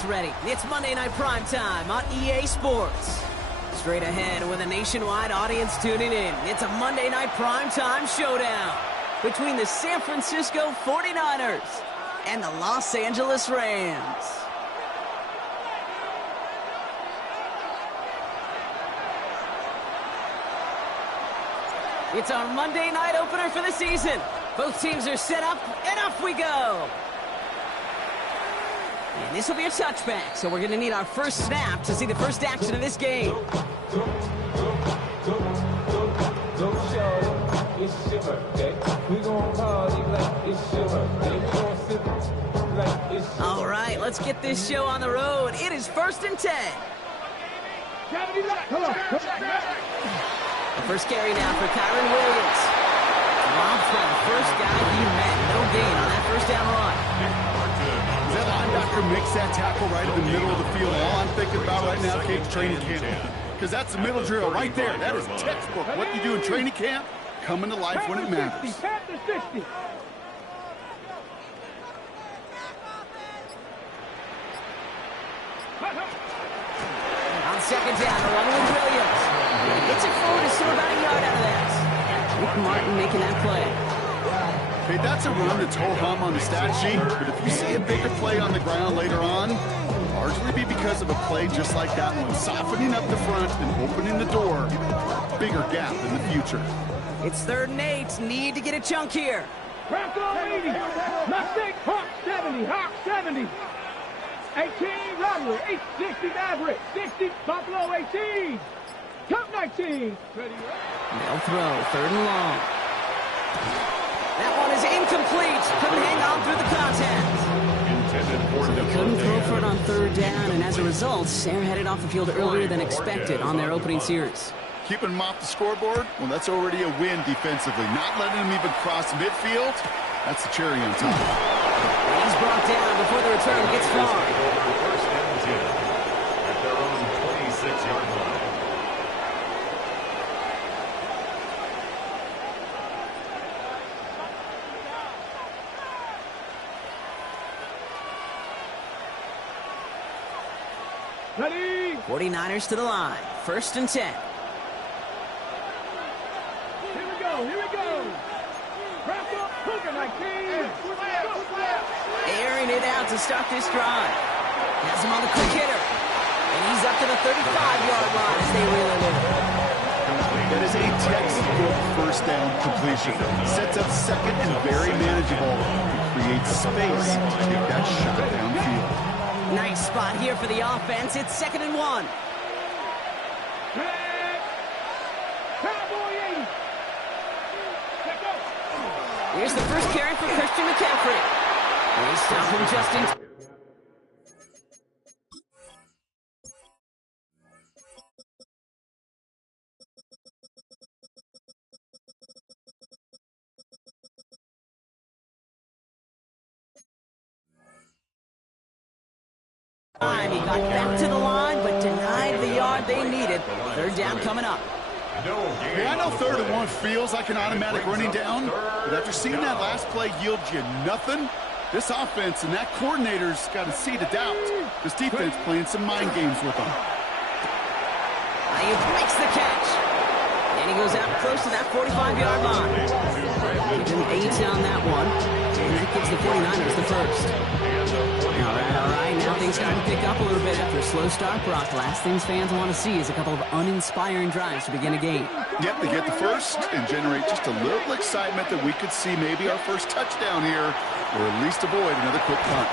is ready. It's Monday Night Primetime on EA Sports. Straight ahead with a nationwide audience tuning in. It's a Monday Night Primetime showdown between the San Francisco 49ers and the Los Angeles Rams. It's our Monday night opener for the season. Both teams are set up, and off we go. And this will be a touchback, so we're going to need our first snap to see the first action of this game. All right, let's get this show on the road. It is 1st and 10. The first carry now for Kyron Williams. Robbed for the first guy he met. No gain on that first down run. That linebacker makes that tackle right in the middle of the field. All I'm thinking about right now, Cape's training camp. Because that's the middle drill right there. That is textbook. What you do in training camp, coming to life when it matters. On second down, along with Williams. He gets it forward to still about a yard out of that. Rick Martin making that play. Hey, that's a run that's ho-hum on the stat sheet, but if you see a bigger play on the ground later on, largely be because of a play just like that one, softening up the front and opening the door, bigger gap in the future. It's 3rd and 8. Need to get a chunk here. Bronco 80, Mustang, Hawk 70, Hawk 70. 18, Robbery, 860, Maverick, 60, Buffalo 18, Cup 19. They'll throw, 3rd and long. That one is incomplete. Couldn't hang on through the contact. So they couldn't throw for it on 3rd down, and as a result, they're headed off the field earlier than expected on their opening series. Keeping them off the scoreboard, well, that's already a win defensively. Not letting them even cross midfield, that's the cherry on top. He's brought down before the return gets far. First and 10 at their own 26-yard line. Ready? 49ers to the line. 1st and 10. Here we go. Bronco, Hooker 19. Airing it out to start this drive. Has him on the quick hitter. And he's up to the 35-yard line as they reel it in. That is a textbook first down completion. Sets up second and very manageable. Creates space to take that shot downfield. Nice spot here for the offense. It's 2nd and 1. Cowboy 80. Here's the first carry for Christian McCaffrey. They stop him just in time. He got back to the line, but denied the yard they needed. 3rd down coming up. Hey, I know 3rd and 1 feels like an automatic running down, but after seeing that last play yield you nothing, this offense and that coordinator's got a seed of doubt. This defense playing some mind games with them. He breaks the catch. And he goes out close to that 45-yard line. Gives him 8 on that one. And that gives the 49ers the first. All right, now things start to pick up a little bit after a slow start, Brock. Last things fans want to see is a couple of uninspiring drives to begin a game. Yep, they get the first and generate just a little excitement that we could see maybe our first touchdown here, or at least avoid another quick punt.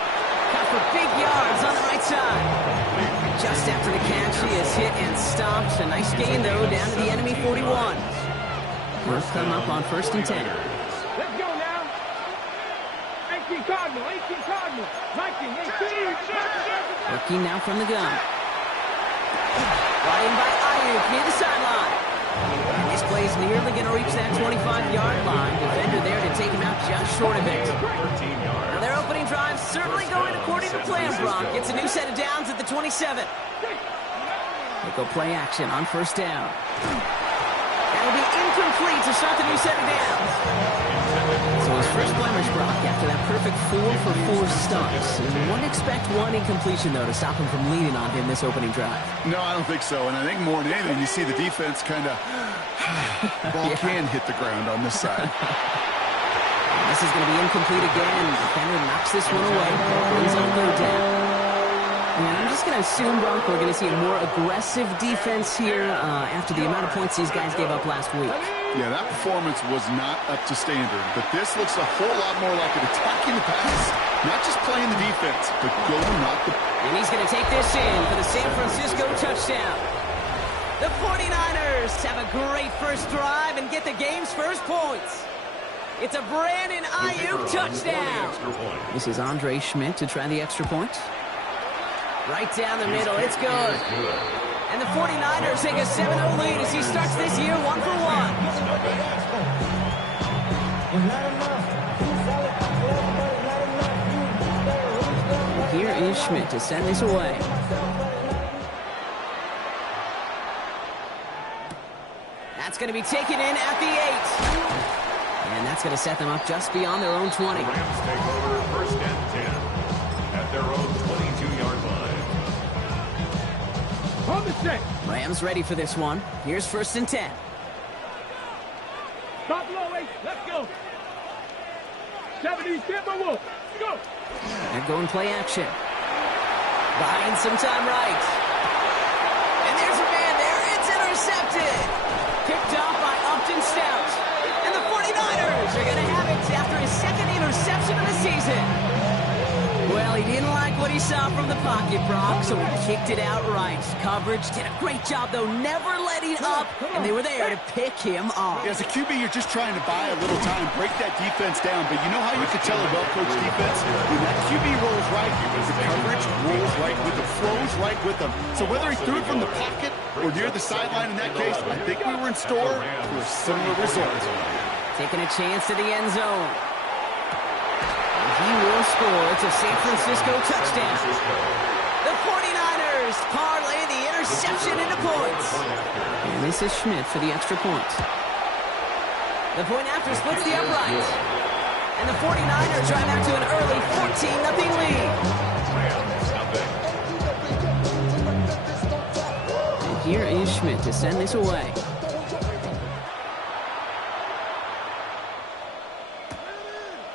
Got for big yards on the right side. Just after the catch, he is hit and stopped. A nice gain, though, down to the enemy 41. We'll come up on 1st and 10. Let's go now. 18 Cardinal, 19, 18. Working now from the gun. Brought in by Ayuk near the sideline. And this play is nearly going to reach that 25-yard line. Defender there to take him out just short of it. Now their opening drive certainly going according to plan, Brock. Gets a new set of downs at the 27. They go play action on 1st down. That'll be incomplete to start the new set of downs. So his first blemish, Brock, after that perfect 4-for-4 starts. And you wouldn't expect one incompletion, though, to stop him from leading on him this opening drive. No, I don't think so. And I think more than anything, you see the defense kind of ball can hit the ground on this side. This is going to be incomplete again. Defender knocks this one away. Brings on third down. And I'm just going to assume, Brock, we're going to see a more aggressive defense here after the amount of points these guys gave up last week. Yeah, that performance was not up to standard, but this looks a whole lot more like an attacking the pass, not just playing the defense, but go knock the... And he's going to take this in for the San Francisco touchdown. The 49ers have a great first drive and get the game's first points. It's a Brandon Ayuk touchdown. This is Andre Schmidt to try the extra point. Right down the middle, it's good. And the 49ers take a 7-0 lead as he starts this year 1-for-1. Here is Schmidt to send this away. That's going to be taken in at the 8. And that's going to set them up just beyond their own 20. The Rams take over first and 10 at their own 22-yard line. On the set. Rams ready for this one. Here's first and 10. Stop low, 8. Let's go. 70, Timber Wolf. Go. They're going play action. Buying some time right. And there's a man there. It's intercepted. Picked off by Upton Stout. And the 49ers are going to have it after his second interception of the season. Well, he didn't like what he saw from the pocket, Brock, so he kicked it outright. Coverage did a great job, though, never letting up, and they were there to pick him off. As a QB, you're just trying to buy a little time, break that defense down, but you know how you can tell a well-coached defense? When that QB rolls right, the coverage rolls right with them, flows right with them. So whether he threw it from the pocket or near the sideline in that case, I think we were in store for a similar result. Taking a chance to the end zone. He will score. It's a San Francisco touchdown. The 49ers parlay the interception into points. And this is Schmidt for the extra point. The point after splits the upright. And the 49ers drive out to an early 14-0 lead. And here is Schmidt to send this away.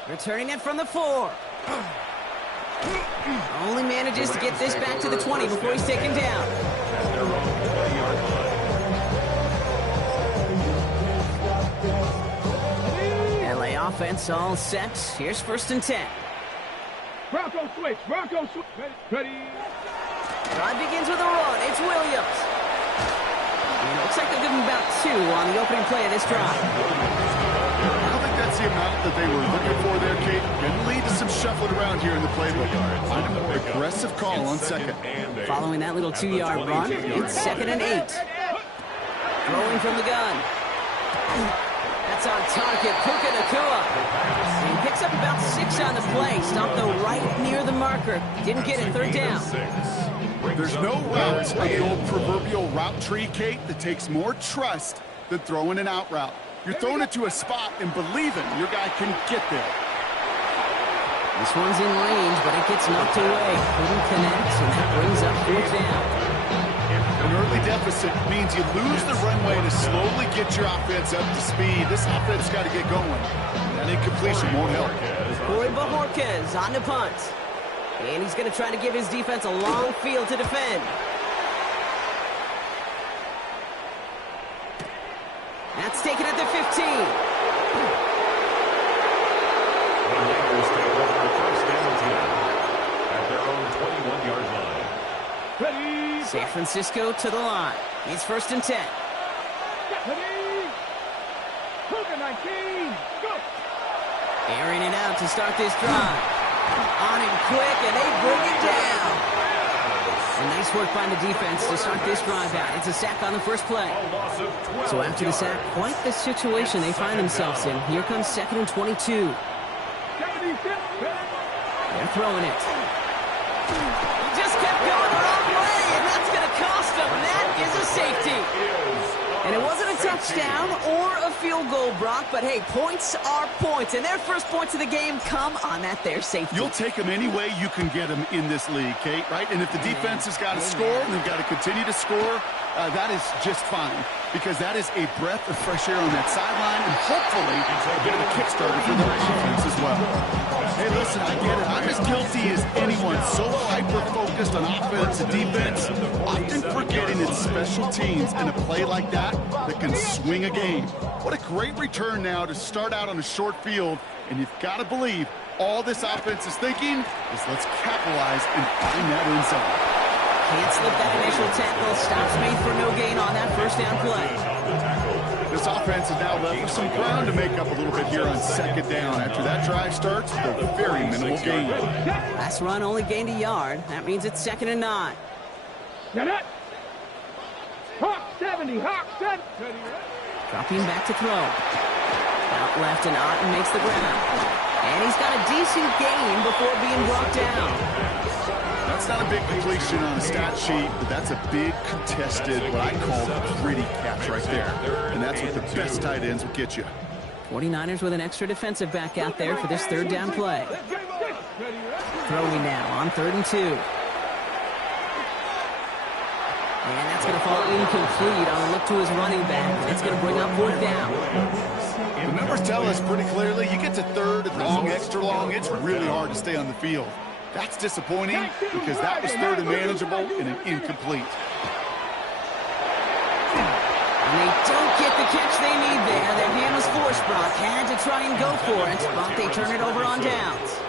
Returning it from the 4. Only manages to get this back to the 20 before he's taken down. LA offense all set. Here's first and 10. Bronco switch. Bronco switch. Ready. Drive begins with a run. It's Williams. And it looks like they'll give him about 2 on the opening play of this drive. That's the amount that they were looking for there, Kate. Going to lead to some shuffling around here in the playbook. Find a more aggressive call on second. Following that little 2-yard run, it's 2nd and 8. Throwing from the gun. That's on target, Puka Nacua. He picks up about 6 on the play. Stopped though right near the marker. Didn't get it, 3rd down. There's no route on the old proverbial route tree, Kate, that takes more trust than throwing an out route. You're throwing it to a spot and believing your guy can get there. This one's in range, but it gets knocked away. Couldn't connect, and that brings up 4th down. An early deficit means you lose the runway to slowly get your offense up to speed. This offense got to get going. That incompletion won't help. Corey Bajorquez on the punt. And he's going to try to give his defense a long field to defend. That's taken at the 15. The Lakers take over first and 10 at their own 21-yard line. Ready. San Francisco to the line. It's first and 10. Ready. Puka 19. Go. Airing it out to start this drive. On him quick, and they bring it down. And nice work by the defense to start this drive out. It's a sack on the first play. So after the sack, quite the situation they find themselves in. Here comes 2nd and 22. They're throwing it. He just kept going the wrong way, and that's going to cost them. That is a safety. And it wasn't a touchdown, field goal, Brock, but hey, points are points, and their first points of the game come on that there safety. You'll take them any way you can get them in this league, Kate, right? And if the defense has got to score, and they've got to continue to score, that is just fine, because that is a breath of fresh air on that sideline, and hopefully a bit of a kickstarter for the offense as well. Hey, listen, I get it. I'm as guilty as anyone. So hyper-focused on offense and defense, often forgetting it's special teams and a play like that can swing a game. What a great return now to start out on a short field, and you've got to believe all this offense is thinking is let's capitalize and find that end zone. Can't slip that initial tackle. Stops made for no gain on that first down play. This offense is now left with some ground to make up a little bit here on second down. After that drive starts with a very minimal gain. Last run only gained a yard. That means it's 2nd and 9. Get it. Hawk 70, Hawk 70. Dropping back to throw. Out left and Otten makes the ground. And he's got a decent gain before being brought down. That's not a big completion on a stat sheet, but that's a big contested, what I call gritty catch right there. And that's what the best tight ends will get you. 49ers with an extra defensive back out there for this 3rd down play. Throwing now on 3rd and 2. And that's going to fall incomplete on a look to his running back. It's going to bring up 4th down. The numbers tell us pretty clearly, you get to 3rd and long, extra long, it's really hard to stay on the field. That's disappointing because that was 3rd and manageable and an incomplete. And they don't get the catch they need there. Their hand was forced, Brock. Had to try and go for it, but they turn it over on downs.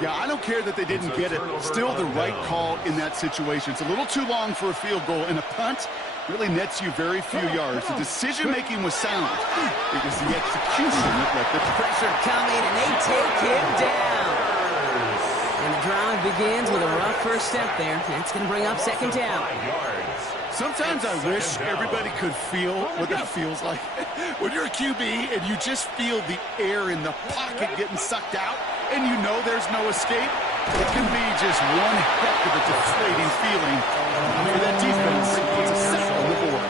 Yeah, I don't care that they didn't get it. Still the right call in that situation. It's a little too long for a field goal, and a punt really nets you very few yards. The decision-making was sound because the execution let the pressure coming, and they take him down. And the drive begins with a rough first step there. That's going to bring up 2nd down. Sometimes I wish everybody could feel what that feels like. When you're a QB and you just feel the air in the pocket getting sucked out and you know there's no escape, it can be just one heck of a deflating feeling after that defense puts a sack on the board.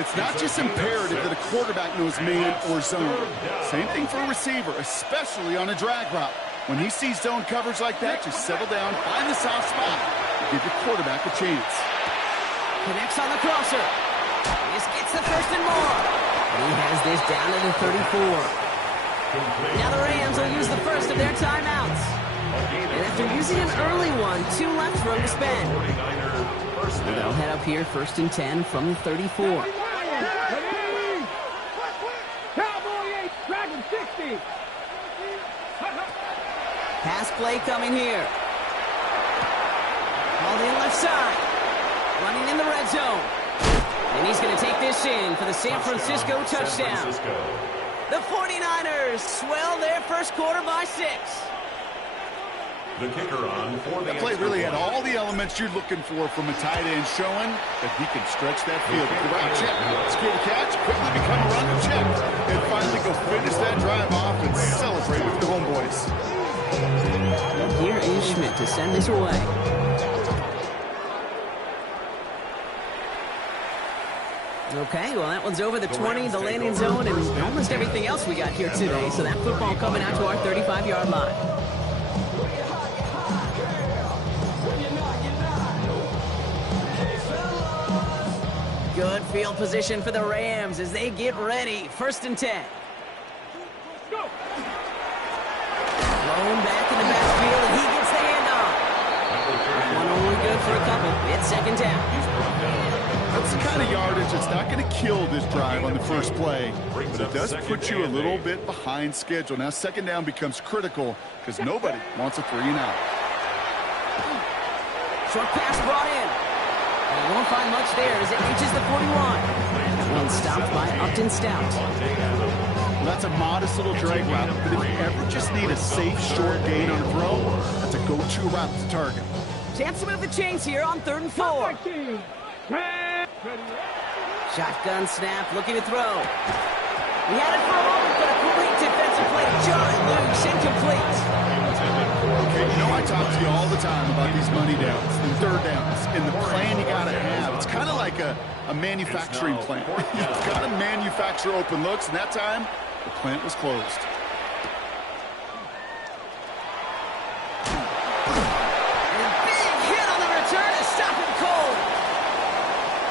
It's not just imperative that a quarterback knows man or zone. Same thing for a receiver, especially on a drag route. When he sees zone coverage like that, just settle down, find the soft spot, and give your quarterback a chance. Connects on the crosser. This gets the 1st and more. And he has this down to the 34. Now the Rams will use the first of their timeouts. And after using an early one, 2 left for him to spend. They'll head up here 1st and 10 from the 34. Cowboy 8, Dragon 60. Pass play coming here. Called in left side. Running in the red zone. And he's going to take this in for the San Francisco touchdown. The 49ers swell their first quarter by 6. The kicker on for the that play really had all the elements you're looking for from a tight end, showing that he can stretch that field. The route check, secure the catch, quickly become a runner check, and finally go finish that drive off and celebrate with the homeboys. Here is Schmidt to send this away. Okay, well, that one's over the 20, the landing zone, and almost everything else we got here today. So that football coming out to our 35-yard line. Good field position for the Rams as they get ready. 1st and 10. Go. Thrown back in the backfield, and he gets the handoff. One only good for a couple. It's 2nd down. That's the kind of yardage that's not going to kill this drive on the first play, but it does put you a little bit behind schedule. Now 2nd down becomes critical because nobody wants a 3 and out. Short pass brought in. And he won't find much there as it reaches the 41. One stopped by Upton Stout. Well, that's a modest little drag route, but if you ever just need a safe, short gain on a throw, that's a go-to route to target. Chance to move the chains here on 3rd and 4. Shotgun snap, looking to throw. He had it for a moment, but a great defensive play. John loose, incomplete. Okay, you know I talk to you all the time about these money downs and 3rd downs and the plan you got to have. It's kind of like a manufacturing plant. You've got to manufacture open looks, and that time, the plant was closed.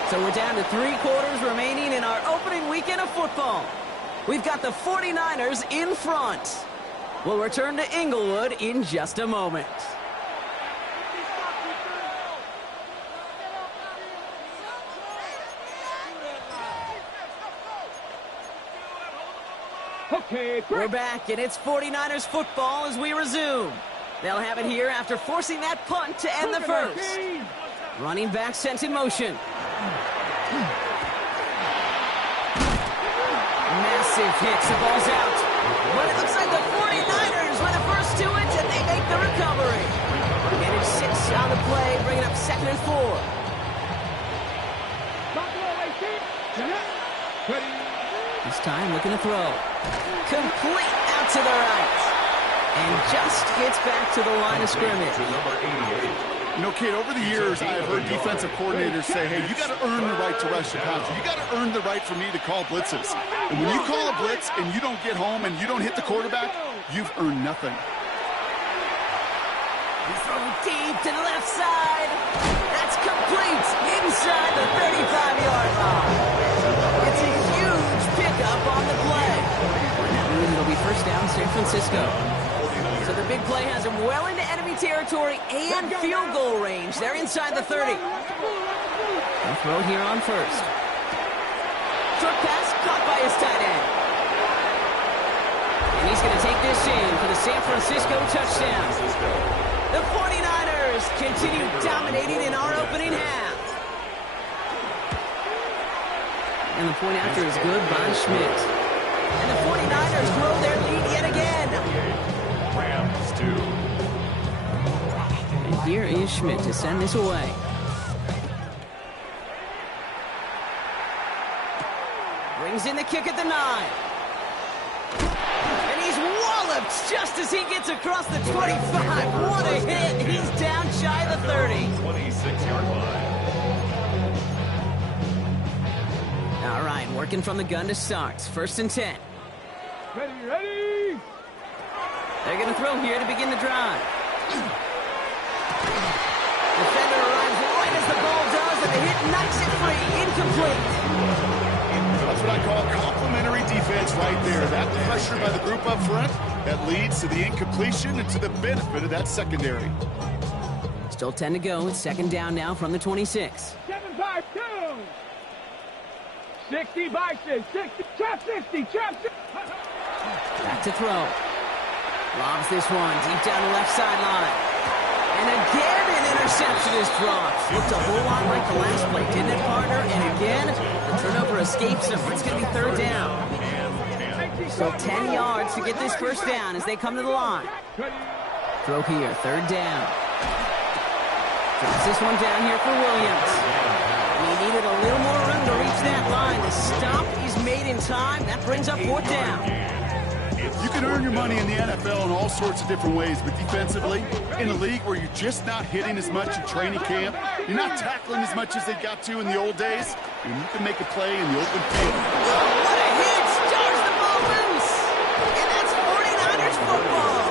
So we're down to 3 quarters remaining in our opening weekend of football. We've got the 49ers in front. We'll return to Inglewood in just a moment. Okay, we're back, and it's 49ers football as we resume. They'll have it here after forcing that punt to end the first. Running back sent in motion. Massive hits, the ball's out. But it looks like the 49ers were the first to it, and they make the recovery. And it's 6 on the play, bringing up 2nd and 4. This time looking to throw. Complete out to the right. And just gets back to the line of scrimmage. You know, Kate, over the years, I've heard defensive coordinators say, hey, you got to earn the right to rush the passer. You got to earn the right for me to call blitzes. And when you call a blitz and you don't get home and you don't hit the quarterback, you've earned nothing. He's throwing deep to the left side. That's complete inside the 35-yard line. It's a huge pickup on the play. And that means it'll be first down, San Francisco. So the big play has him well into enemy territory and field goal range. They're inside the 30. They'll throw here on first. Short pass caught by his tight end. And he's going to take this in for the San Francisco touchdown. The 49ers continue dominating in our opening half. And the point after is good by Schmidt. And the 49ers grow their lead yet again. Rams 2. And here is Schmidt to send this away. Brings in the kick at the 9. And he's walloped just as he gets across the 25. What a hit. He's down shy of the 30. 26-yard line. All right, working from the gun to start. 1st and 10. Ready. They're going to throw here to begin the drive. Defender arrives right as the ball does, and the hit knocks it free. Incomplete. That's what I call complimentary defense right there. That pressure by the group up front, that leads to the incompletion and to the benefit of that secondary. Still 10 to go. It's 2nd down now from the 26. 7-5-2. 60 by 6. 60. Trap 60. Trap 60. Back to throw. Lobs this one deep down the left sideline. And again, an interception is dropped. Looked a whole lot like the last play, didn't it, partner? And again, the turnover escapes him. It's going to be 3rd down. So 10 yards to get this first down as they come to the line. Throw here, 3rd down. Drops this one down here for Williams. And he needed a little more room to reach that line. The stop is made in time. That brings up 4th down. You can earn your money in the NFL in all sorts of different ways, but defensively, in a league where you're just not hitting as much in training camp, you're not tackling as much as they got to in the old days, and you can make a play in the open field. Oh, what a hit! Stars the ball loose! And that's 49ers football!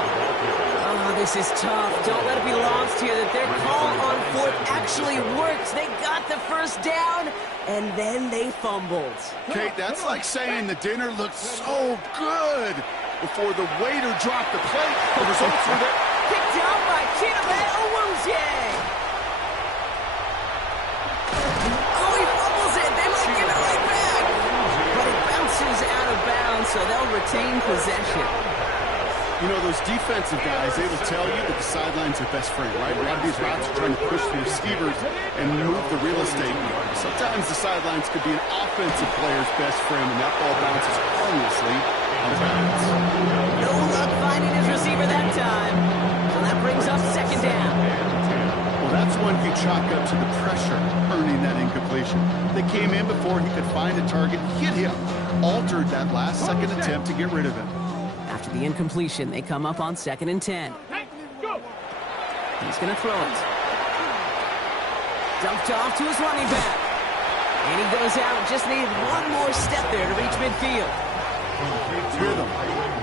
Oh, this is tough. Don't let it be lost here that their call on 4th actually worked. They got the first down, and then they fumbled. Kate, that's like saying the dinner looked so good before the waiter dropped the plate. The results were there. Picked out by Chidobe Awuzie. Oh, he fumbles it. They might give it right back. But it bounces out of bounds, so they'll retain possession. You know, those defensive guys, they will tell you that the sideline's their best friend, right? A lot of these routes are trying to push the receivers and move the real estate. Sometimes the sidelines could be an offensive player's best friend, and that ball bounces harmlessly out of bounds. No luck finding his receiver that time. So that brings up 2nd down. Well, that's one you chalk up to the pressure earning that incompletion. They came in before he could find a target, hit him, altered that last-second attempt to get rid of him. After the incompletion, they come up on 2nd and 10. He's going to throw it. Dumped off to his running back. And he goes out. Just needed one more step there to reach midfield. Rhythm.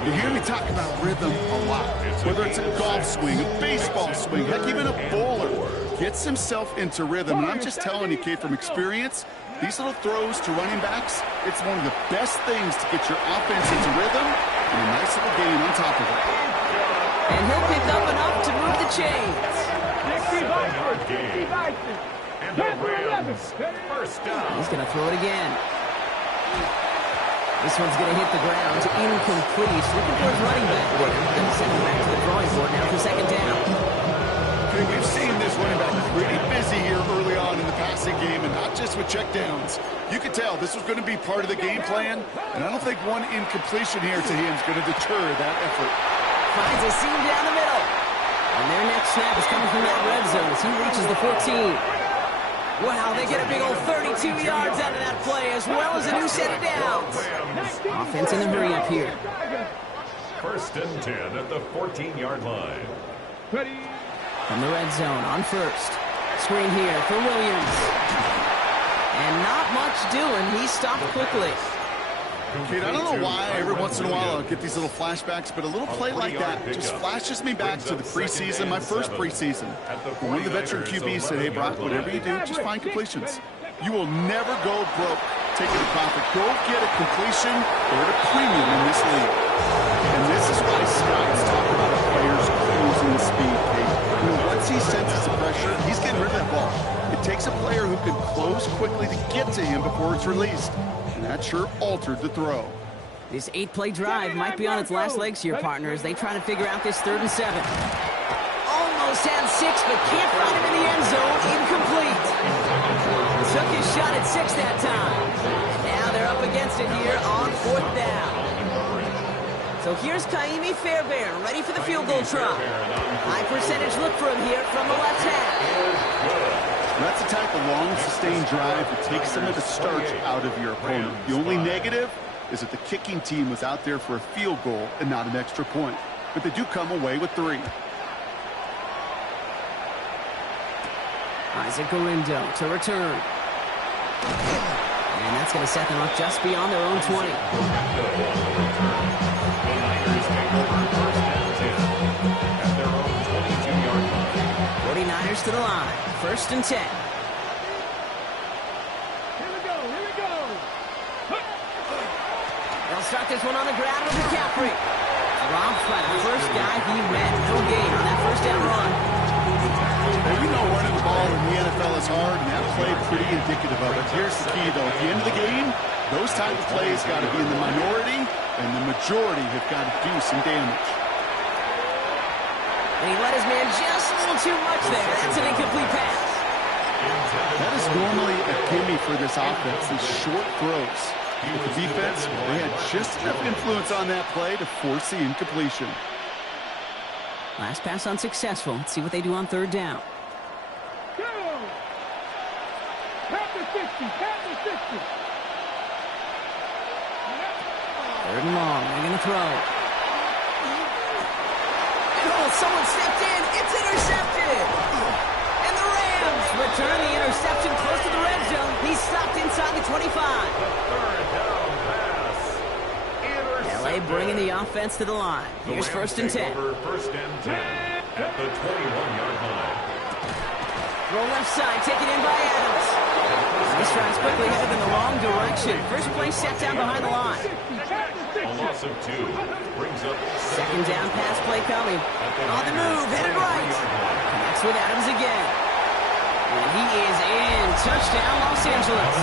You hear me talk about rhythm a lot. Whether it's a golf swing, a baseball swing, heck, even a bowler gets himself into rhythm. And I'm just telling you, kid, from experience, these little throws to running backs, it's one of the best things to get your offense into rhythm and a nice little gain on top of it. And he'll pick up enough to move the chains. And the Rams, first down. He's going to throw it again. This one's going to hit the ground. Incomplete. Looking for his running back there. Going to send him back to the drawing board now for second down. Okay, we've seen this running back pretty busy here early on in the passing game, and not just with checkdowns. You could tell this was going to be part of the game plan, and I don't think one incompletion here to him is going to deter that effort. Finds a seam down the middle. And their next snap is coming from that red zone as he reaches the 14. Wow, they get a big old 32 yards out of that play, as well as a new set of downs. Offense in the hurry up here. First and 10 at the 14-yard line. From the red zone on first. Screen here for Williams. And not much doing. He stopped quickly. Kid, I don't know why every once in a while I'll get these little flashbacks, but a little play like that just flashes me back to the preseason, my first preseason. One of the veteran QBs said, hey, Brock, whatever you do, just find completions. You will never go broke taking a profit. Go get a completion or at a premium in this league. And this is why scouts talk about a player's cruising the speed, Kate. Once he senses the pressure, he's getting rid of that ball. It takes a player who can close quickly to get to him before it's released. And that sure altered the throw. This 8-play drive might be on its last legs here, partner, as they try to figure out this 3rd and 7. Almost had 6, but can't find him in the end zone. Incomplete. Took his shot at 6 that time. Now they're up against it here on 4th down. So here's Kaimi Fairbairn, ready for the field goal try. High percentage look for him here from the left half. That's the type of long, sustained drive that takes some of the starch out of your opponent. The only negative is that the kicking team was out there for a field goal and not an extra point. But they do come away with 3. Isaac Galindo to return. And that's going to set them up just beyond their own 20. The Niners take over first and 10 at their own 22-yard line. 49ers to the line. 1st and 10. Here we go, here we go. They'll start this one on the ground with McCaffrey. Dropped by the first guy he met. No gain on that first down run. Well, we know running the ball in the NFL is hard, and that play pretty indicative of it. Here's the key, though. At the end of the game, those type of plays got to be in the minority, and the majority have got to do some damage. And he let his man just a little too much there. That's an incomplete pass. That is normally a gimme for this offense, these short throws. With the defense, they had just enough influence on that play to force the incompletion. Last pass unsuccessful. Let's see what they do on 3rd down. Go. Pat the 60, pat the 60. 3rd and long. They're going to throw. Oh, someone stepped in. It's intercepted. And the Rams return the interception close to the red zone. He's stopped inside the 25. The 3rd down pass. LA bringing the offense to the line. Here's 1st and 10. First and 10 at the 21-yard line. Throw left side, taken in by Adams. This tries quickly headed in the wrong direction. First play set down behind the line. A loss of 2 brings up 2nd down pass play coming. On the move, headed right. Connects with Adams again. And he is in. Touchdown, Los Angeles.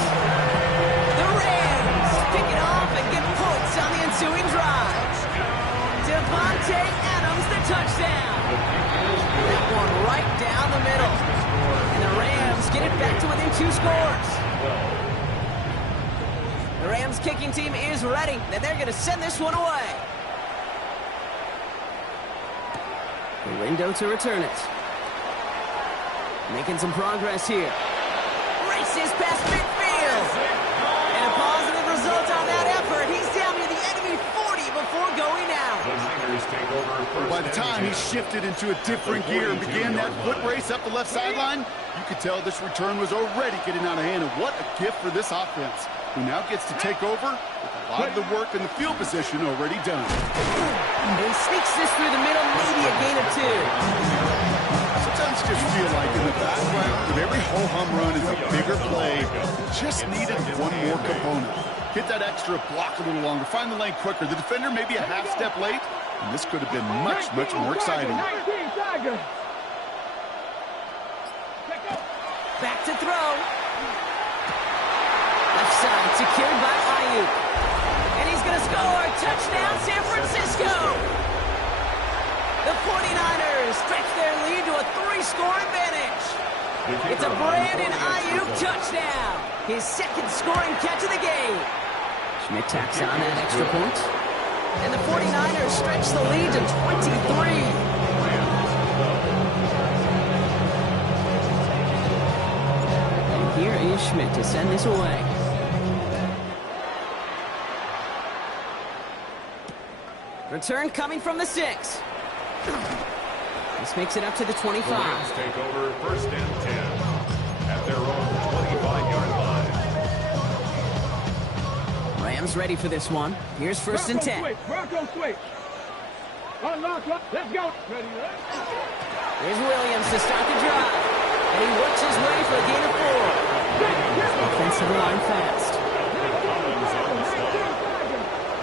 The Rams pick it off and get points on the ensuing drive. Devontae Adams, the touchdown. That one right down the middle. And the Rams get it back to within 2 scores. The Rams kicking team is ready, and they're going to send this one away. Galindo to return it. Making some progress here. Races past midfield. And a positive result on that effort. He's down near the enemy 40 before going out. the Niners take take over first. By the time he shifted into a different gear and began that foot race up the left sideline, you could tell this return was already getting out of hand. And what a gift for this offense, who now gets to take over with a lot of the work and the field position already done. He sneaks this through the middle, maybe a gain of 2. Sometimes just feel like in the background of every ho-hum run is a bigger play. Just needed one more component. Hit that extra block a little longer, find the lane quicker. The defender may be a half step late, and this could have been much, much more exciting. Back to throw. Left side, secured by Ayuk. And he's going to score. Touchdown, San Francisco. The 49ers stretch their lead to a 3-score advantage. It's a Brandon Ayuk touchdown. His second scoring catch of the game. Schmidt tacks on that extra point. And the 49ers stretch the lead to 23. Here is Schmidt to send this away. Return coming from the 6. This makes it up to the 25. The Rams take over first and 10 at their own 25-yard line. Rams ready for this one. Here's first and 10. Bronco switch. Unlock. Let's go. Ready. Here's Williams to start the drive. And he works his way for a gain of 4. Offensive line fast.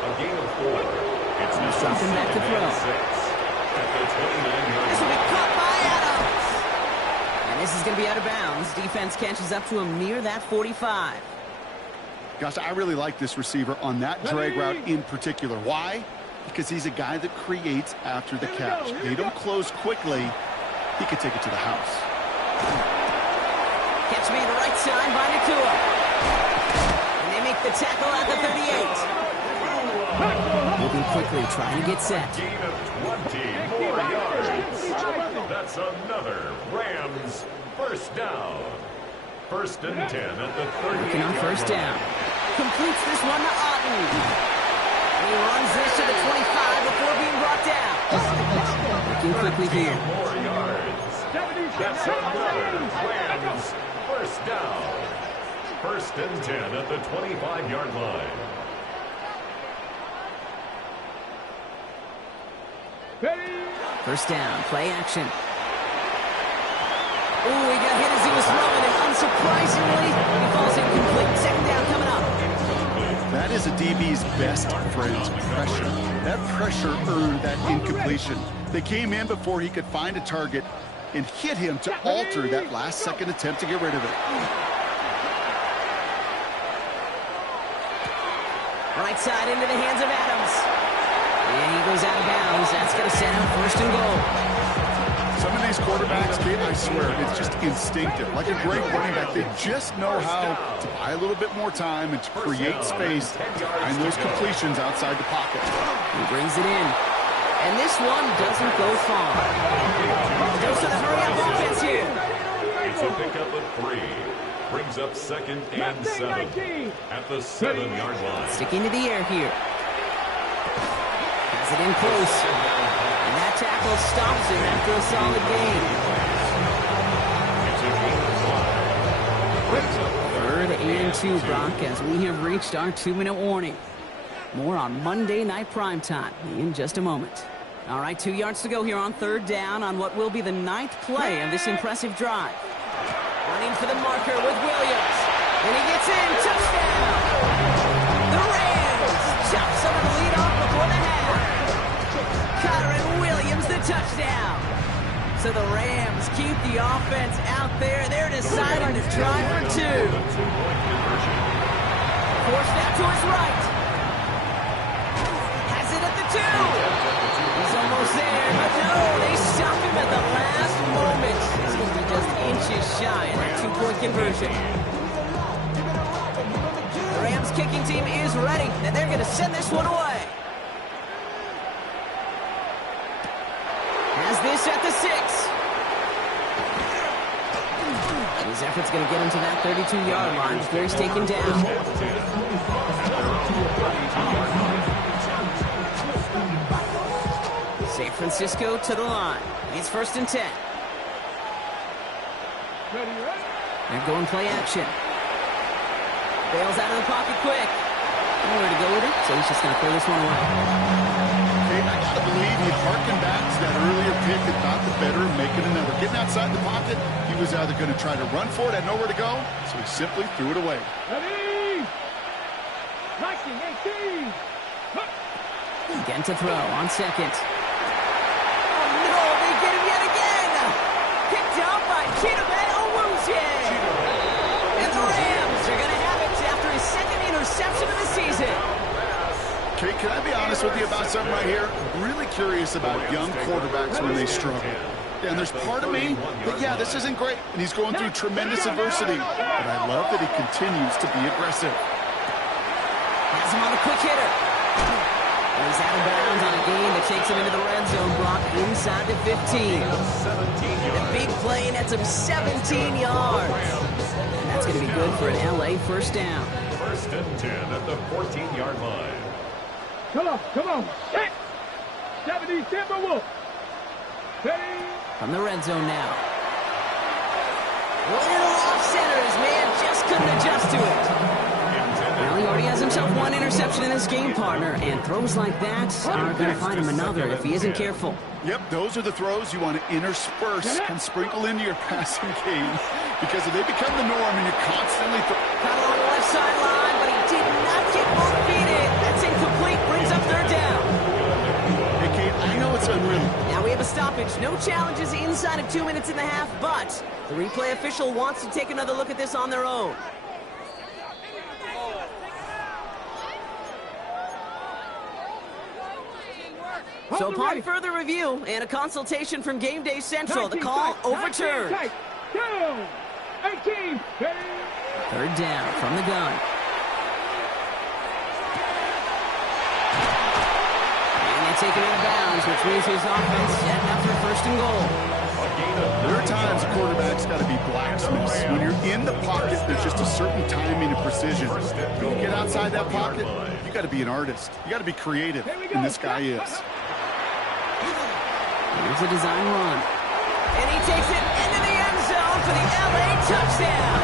A gain of 4. It's now Dropping back to throw. At the 29-yard This will line. be caught by Adams. And this is going to be out of bounds. Defense catches up to him near that 45. Gosh, I really like this receiver on that drag route in particular. Why? Because he's a guy that creates after the catch. They don't close quickly. He could take it to the house. Catch made the right side by Nakua. And they make the tackle at the 38. Moving quickly, trying to get set. Gain of 24 yards. That's another Rams first down. First and 10 at the 30. Working on first down. Completes this one to Otten. And he runs this to the 25 before being brought down. Looking quickly here. More yards. That's another Rams first down. First and 10 at the 25-yard line. First down, play action. Ooh, he got hit as he was throwing, and unsurprisingly, he falls incomplete. Second down coming up. That is a DB's best friend, pressure. That pressure earned that incompletion. They came in before he could find a target and hit him to alter that last-second attempt to get rid of it. Right side into the hands of Adams. And he goes out of bounds. That's going to send out first and goal. Some of these quarterbacks, Gabe, I swear, it's just instinctive. Like a great running back, they just know how to buy a little bit more time and to create space behind those completions outside the pocket. He brings it in. And this one doesn't go far. Goes to the hurry-up offense here. It's a pickup of 3. Brings up second and 7 at the 7-yard line. Sticking to the air here. Has it in close. And that tackle stops him after a solid gain. It's a gain of 5. Third and 2, Brock, as we have reached our 2-minute warning. More on Monday Night Primetime in just a moment. All right, 2 yards to go here on third down on what will be the 9th play of this impressive drive. Running for the marker with Williams. And he gets in. Touchdown! The Rams chop some of the lead off before the half. Kyron Williams, the touchdown. So the Rams keep the offense out there. They're deciding to try for 2. Forced out to his right. Has it at the 2. He's almost there, but no, they stop him at the last moment. He's going to be just inches shy in that 2-point conversion. The Rams kicking team is ready, and they're going to send this one away. Has this at the 6. His effort's going to get him to that 32-yard line before he's taken down. San Francisco to the line. It's 1st and 10. They're going play action. Bails out of the pocket quick. Nowhere to go with it, so he's just going to throw this one away. Okay, I got to believe he harkened back to that earlier pick and thought the better of making another. Getting outside the pocket, he was either going to try to run for it, had nowhere to go, so he simply threw it away. Ready? 19, 18. Again to throw on second. Oh, no, they get him yet again. Picked out by Chidobe Awuzie. And the Rams are going to have it after his second interception of the season. Okay, can I be honest with you about something right here? I'm really curious about young quarterbacks when they struggle. And there's part of me that, yeah, this isn't great, and he's going through tremendous adversity. But I love that he continues to be aggressive. Has him on the quick hitter. And he's out of bounds on a gain that takes him into the red zone, Brock, inside the 15. The big play nets him 17 yards. And that's going to be good for an LA first down. 1st and 10 at the 14-yard line. Come on. Set. 70 Timberwolves. Ready? From the red zone now. Little off center. His man just couldn't adjust to it. Well, he already has himself one interception in this game, partner, and throws like that are going to find him another if he isn't careful. Yep, those are the throws you want to intersperse and sprinkle into your passing game, because if they become the norm and you're constantly... Got along the left sideline, but he did not get both feet in. That's incomplete. Brings up 3rd down. Hey, Kate, I know it's unreal. Now we have a stoppage. No challenges inside of 2 minutes and a half, but the replay official wants to take another look at this on their own. So upon further review and a consultation from Game Day Central, the call overturned. 18, 18. 3rd down from the gun. And they take it out of bounds, which means his offense setting up for 1st and goal. There are times quarterbacks got to be blacksmiths. When you're in the pocket, there's just a certain timing and precision. When you get outside that pocket, you got to be an artist. You got to be creative, and this guy is. Here's a design run. And he takes it into the end zone for the LA touchdown.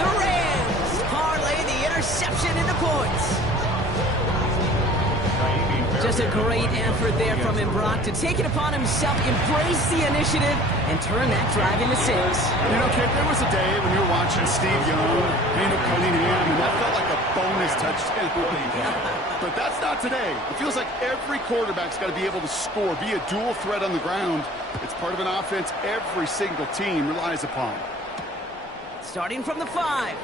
The Rams parlay the interception into points. Just a great effort there from him, Brock, to take it upon himself, embrace the initiative, and turn that drive into 6. You know, Kate, there was a day when you were watching Steve Young, Daniel Cunningham, and that felt like a bonus touchdown. But that's not today. It feels like every quarterback's got to be able to score, be a dual threat on the ground. It's part of an offense every single team relies upon. Starting from the 5.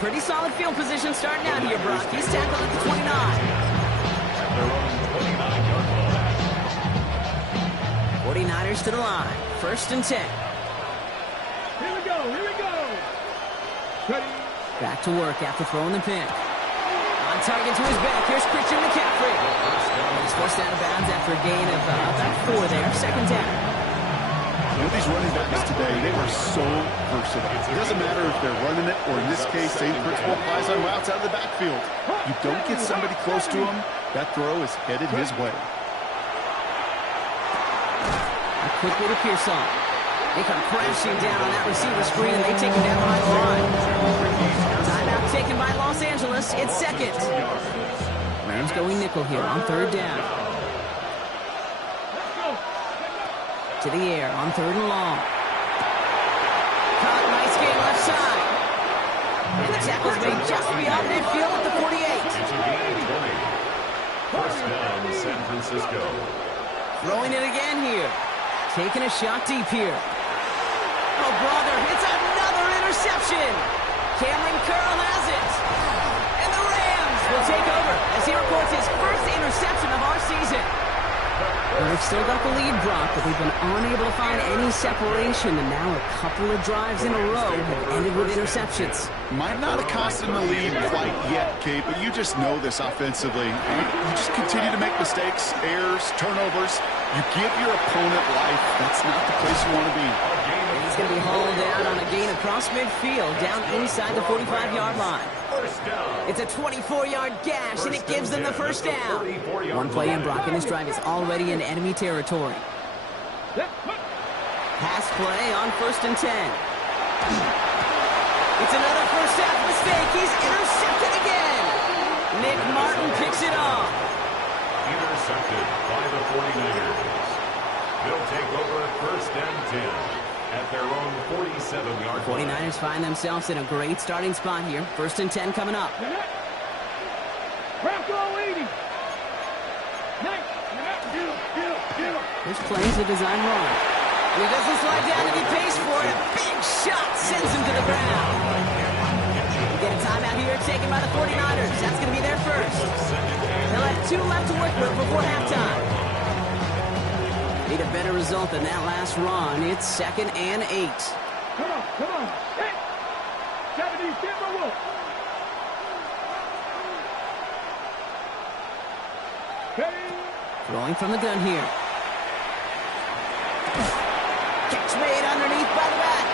Pretty solid field position starting out here, Brock. He's tackled at the 29. At their own 29-yard line. 49ers to the line. 1st and 10. Here we go. Ready? Back to work after throwing the pick. On target to his back. Here's Christian McCaffrey. He's forced out of bounds after a gain of about 4 there. 2nd down. You know, these running backs today, they are so versatile. It doesn't matter if they're running it, or in this case, same principle applies on routes out of the backfield. You don't get somebody close to him, that throw is headed his way. Quickly to Pearson. They come crashing down on that receiver screen, and they take him down behind the line. Timeout taken by Los Angeles. It's 2nd. Rams going nickel here on 3rd down. To the air on 3rd and long. Caught, nice game left side. And the tackle's made just beyond midfield at the 48. It's a gain of 20. 1st down, San Francisco. Throwing it again here. Taking a shot deep here. Oh, brother, it's another interception. Cameron Curl has it. And the Rams will take over as he records his 1st interception of our season. Well, they've still got the lead, Brock, but they've been unable to find any separation, and now a couple of drives in a row have ended with interceptions. Might not have cost him the lead quite yet, Kate, but you just know this offensively. You just continue to make mistakes, errors, turnovers. You give your opponent life. That's not the place you want to be. And he's It's going to be hauled out on a gain across midfield, down inside the 45-yard line. It's a 24-yard gash, and it gives them the first down. One play in, Brock, and this drive is already in enemy territory. Pass play on 1st and 10. It's another first half mistake. He's intercepted again. Nick Martin picks it off. Intercepted by the 49ers. They'll take over 1st and 10 at their own 47-yard line. 49ers find themselves in a great starting spot here. 1st and 10 coming up. This play's a design run. He doesn't slide down and he pays for it. A big shot sends him to the ground. We get a timeout here taken by the 49ers. That's going to be their first. They'll have 2 left to work with before halftime. Need a better result than that last run. It's 2nd and 8. Come on, come on. Hey! 70, Timber Wolf. Throwing from the gun here. Catch made underneath by the back.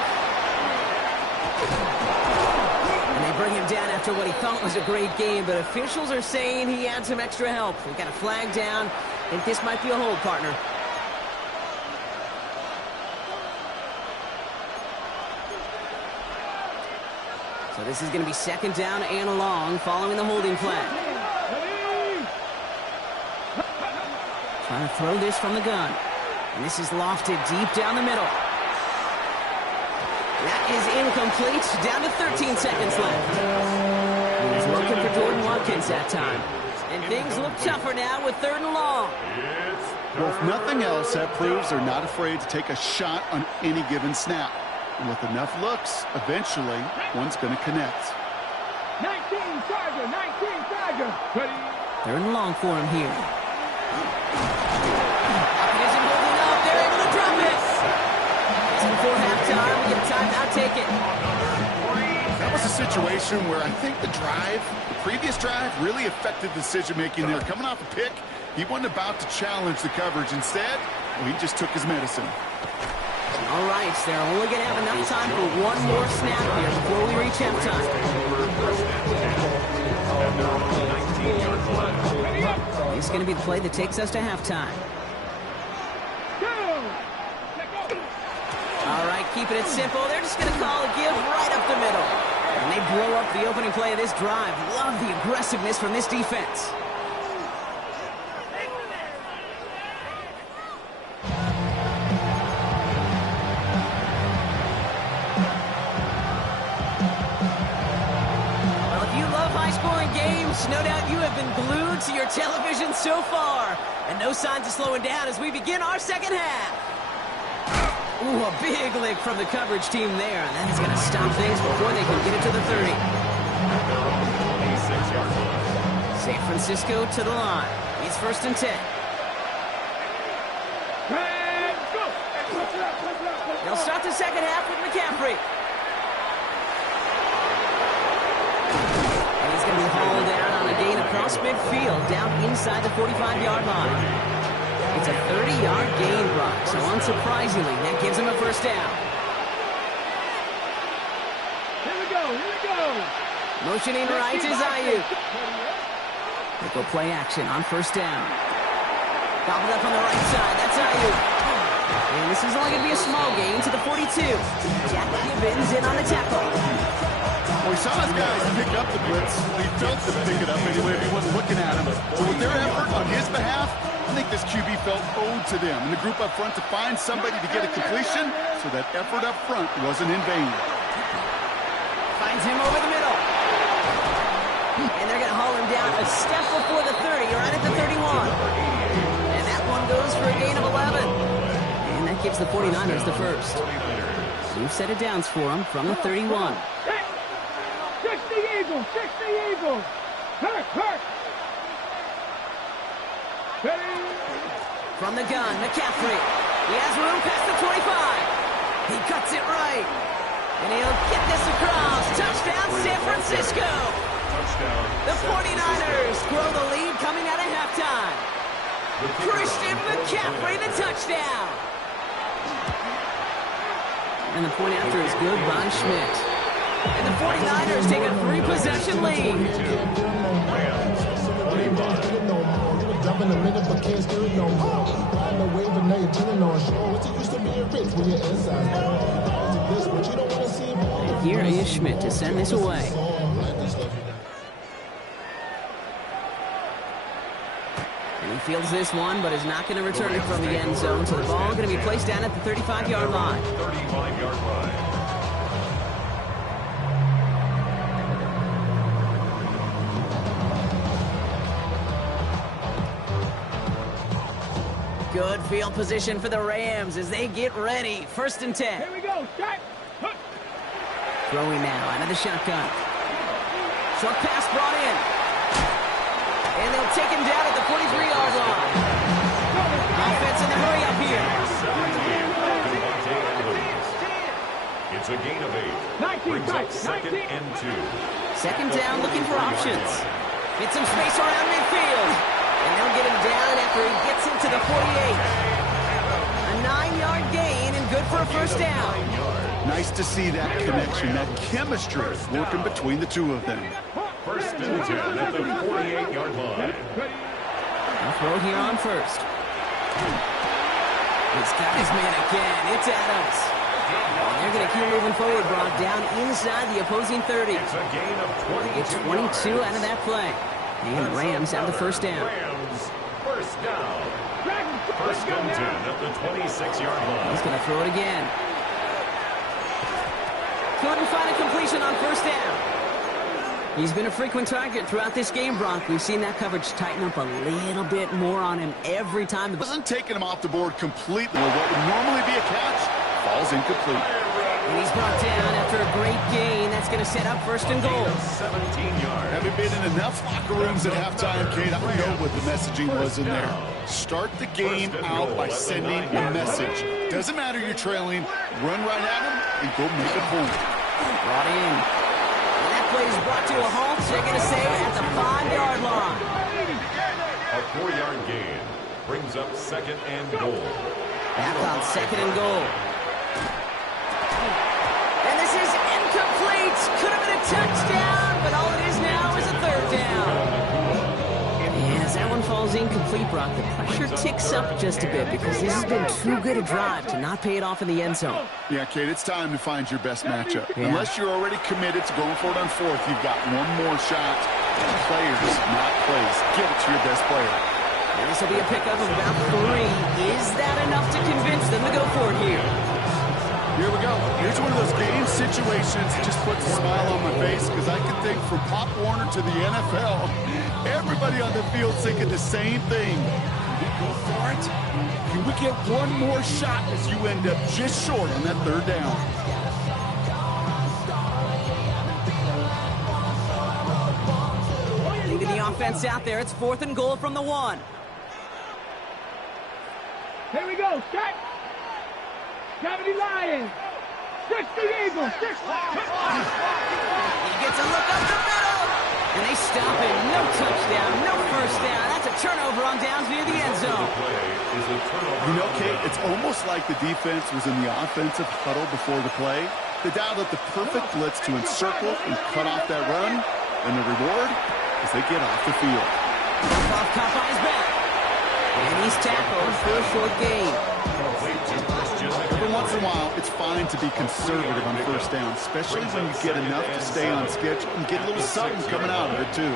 And they bring him down after what he thought was a great game, but officials are saying he had some extra help. We got a flag down. I think this might be a hold, partner. So this is going to be 2nd down and long following the holding flag. Trying to throw this from the gun. And this is lofted deep down the middle. That is incomplete. Down to 13 seconds left. He was looking for Jordan Watkins that time. And things look tougher now with 3rd and long. Well, if nothing else, that proves they're not afraid to take a shot on any given snap. And with enough looks, eventually, one's going to connect. 19 Tiger, 19 Tiger. Ready? 3rd and long for him here. It isn't holding up. They're able to drop it. Just before halftime, we get a timeout, take it. That was a situation where I think the previous drive, really affected decision-making there. Coming off a pick, he wasn't about to challenge the coverage. Instead, well, he just took his medicine. All right, so they're only going to have enough time for one more snap here before we reach halftime. This is going to be the play that takes us to halftime. All right, keeping it simple. They're just going to call a give right up the middle. And they blow up the opening play of this drive. Love the aggressiveness from this defense. Well, if you love high-scoring games, no doubt you have been glued to your television so far. And no signs of slowing down as we begin our second half. Ooh, a big lick from the coverage team there. And that's going to stop things before they can get it to the 30. San Francisco to the line. He's 1st and 10. They'll start the second half with McCaffrey. And he's going to be hauled down on a gain across midfield, down inside the 45-yard line. It's a 30-yard gain, Brock, so unsurprisingly, that gives him a first down. Here we go, here we go. Motioning right is Ayuk. They go play action on 1st down. Gobbled up on the right side, that's Ayuk. And this is only going to be a small gain to the 42. Jack Gibbons in on the tackle. Well, we saw his guys pick up the blitz. He felt to pick it up anyway if he wasn't looking at him. But with their effort on his behalf, I think this QB felt owed to them and the group up front to find somebody to get a completion, so that effort up front wasn't in vain. Finds him over the middle. And they're going to haul him down a step before the 30, right at the 31. And that one goes for a gain of 11. And that gives the 49ers the first. New set of downs for them from the 31. 60 Eagles, 60 Eagles. Hurt, hurt. Ready? From the gun, McCaffrey. He has room past the 25. He cuts it right. And he'll get this across. Touchdown, San Francisco. Touchdown. The 49ers grow the lead coming out of halftime. Christian McCaffrey, the touchdown. And the point after is good by Schmidt. And the 49ers take a 3-possession lead. And here is Schmidt to send this away. And he fields this one, but is not going to return it from the end zone. So the ball going to be placed down at the 35-yard line. 35-yard line. Good field position for the Rams as they get ready. 1st and 10. Here we go. Shot. Throwing now out of the shotgun. Short pass brought in. And they'll take him down at the 43-yard line. Offense in the hurry up here. It's a gain of 8. Brings up 2nd and 2. 2nd down, looking for options. Get some space around midfield. And they'll get him down after he gets into the 48. A 9-yard gain and good for a 1st down. Nice to see that connection, that chemistry working between the two of them. 1st and 10 at the 48-yard line. I'll throw here on 1st. He's got his man again. It's Adams. And they're going to keep moving forward, brought down inside the opposing 30. It's a gain of 22 out of that play. And the Rams have the 1st down. Rams, 1st down. 1st and 10 at the 26-yard line. He's going to throw it again. Couldn't find a completion on 1st down. He's been a frequent target throughout this game, Brock. We've seen that coverage tighten up a little bit more on him every time. Wasn't taking him off the board completely. What would normally be a catch falls incomplete. And he's brought down after a great gain. That's going to set up 1st and goal. 17 yards. Having been in enough locker rooms at halftime, Kate, I know what the messaging was in there. Start the game out by sending a message. Doesn't matter you're trailing, run right at him and go make a point. Brought in. And that play is brought to a halt. They're going to say at the 5-yard line. A 4-yard gain brings up 2nd and goal. Back on 2nd and goal. And this is incomplete. Could have been a touchdown, but all it is now is a 3rd down. And as that one falls incomplete, Brock, the pressure ticks up just a bit because this has been too good a drive to not pay it off in the end zone. Yeah, Kate, it's time to find your best matchup. Yeah. Unless you're already committed to going for it on 4th, you've got one more shot. Players, not plays. Give it to your best player. And this will be a pickup of about 3. Is that enough to convince them to go for it here? Here we go. Here's one of those game situations that just puts a smile on my face because I can think from Pop Warner to the NFL, everybody on the field thinking the same thing. Can we go for it? Can we get one more shot as you end up just short on that 3rd down? Leaving the offense out there. It's 4th and goal from the 1. Here we go. Shot. 70 Lions. 60 Eagles. 60. He gets a look up the middle. And they stop him. No touchdown. No 1st down. That's a turnover on downs near the end zone. You know, Kate, it's almost like the defense was in the offensive huddle before the play. They dialed up the perfect blitz to encircle and cut off that run. And the reward is they get off the field. Off Coffey's back. And he's tackled for a short gain. Every once in a while, it's fine to be conservative on 1st down, especially when you get enough to stay on schedule and get a little something coming out of it, too. He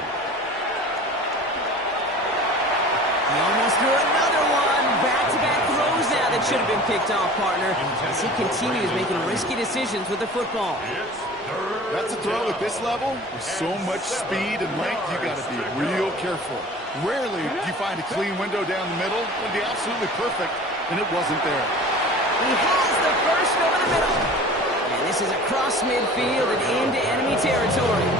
almost threw another one. Back-to-back throws now that should have been picked off, partner, as he continues making risky decisions with the football. That's a throw at this level. With so much speed and length, you got to be real careful. Rarely do you find a clean window down the middle. It would be absolutely perfect, and it wasn't there. He has the 1st over the middle. And this is across midfield and into enemy territory.